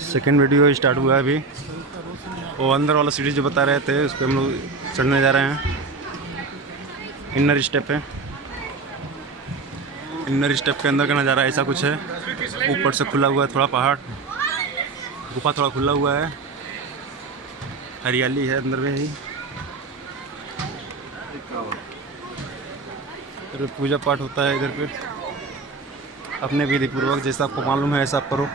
Second video start हुआ है अभी। वो अंदर वाला सीढ़ी जो बता रहे थे उस पर हम लोग चढ़ने जा रहे हैं। इनर स्टेप है। इनर स्टेप के अंदर का नज़ारा ऐसा कुछ है। ऊपर से खुला हुआ है थोड़ा पहाड़, गुफा थोड़ा खुला हुआ है, हरियाली है अंदर में ही। फिर पूजा पाठ होता है इधर पे अपने विधि पूर्वक, जैसा आपको मालूम है ऐसा आप करो।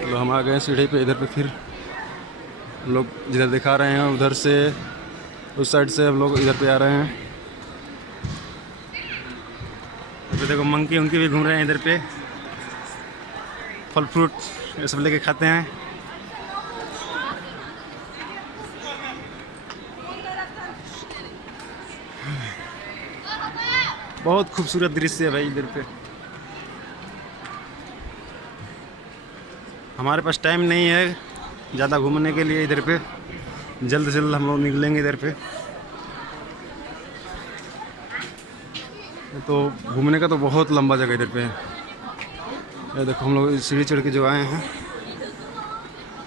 तो हम आ गए सीढ़ी पे। इधर पे फिर लोग जिधर दिखा रहे हैं उधर से, उस साइड से हम लोग इधर पे आ रहे हैं। इधर देखो मंकी उनकी भी घूम रहे हैं इधर पे, फल फ्रूट ये सब लेके खाते हैं। बहुत खूबसूरत दृश्य है भाई इधर पे। हमारे पास टाइम नहीं है ज़्यादा घूमने के लिए इधर पे, जल्द से जल्द हम लोग निकलेंगे इधर पे। तो घूमने का तो बहुत लंबा जगह इधर पे है। ये देखो हम लोग सीढ़ी चढ़ के जो आए हैं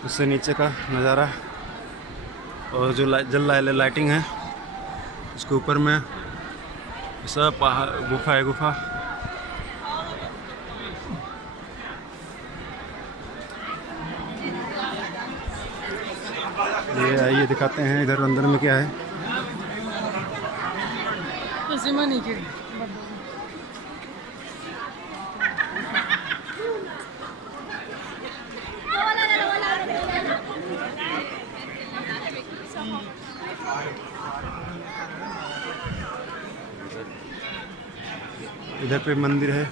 उससे नीचे का नज़ारा, और जो जल लाइटिंग है उसके ऊपर में सब पहाड़, गुफा है गुफा। ये आइए दिखाते हैं इधर अंदर में क्या है। इधर पे मंदिर है।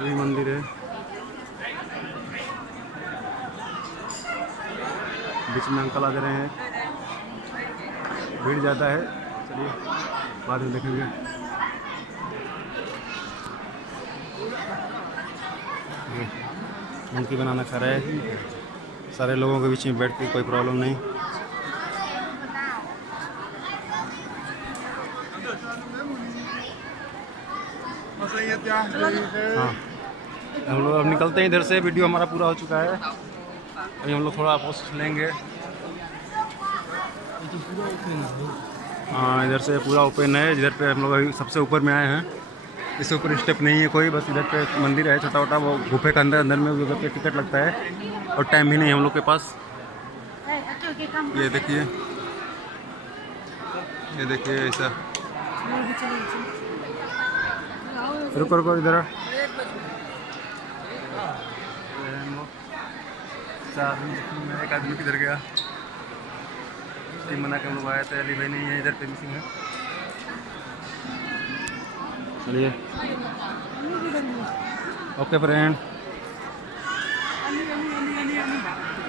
भी मंदिर है, बीच में अंकल आ रहे हैं। भीड़ ज़्यादा है, चलिए बाद में देखेंगे। मंकी बनाना खा रहा है, सारे लोगों के बीच में बैठ के, कोई प्रॉब्लम नहीं। हाँ हम लोग अब निकलते हैं इधर से। वीडियो हमारा पूरा हो चुका है। अभी हम लोग थोड़ा पोस्ट लेंगे। हाँ इधर से पूरा ओपन है। इधर पे हम लोग अभी सबसे ऊपर में आए हैं। इससे ऊपर स्टेप नहीं है कोई, बस इधर पे मंदिर है छोटा छोटा, वो गुफे के अंदर अंदर में उधर पे टिकट लगता है और टाइम भी नहीं है हम लोग के पास। ये देखिए, ये देखिए ऐसा। रुको रुको इधर। एक आदमी किधर गया, टीम बना के हम लोग आए थे। अली भाई नहीं है इधर पे, मिसिंग है। चलिए ओके फ्रेंड।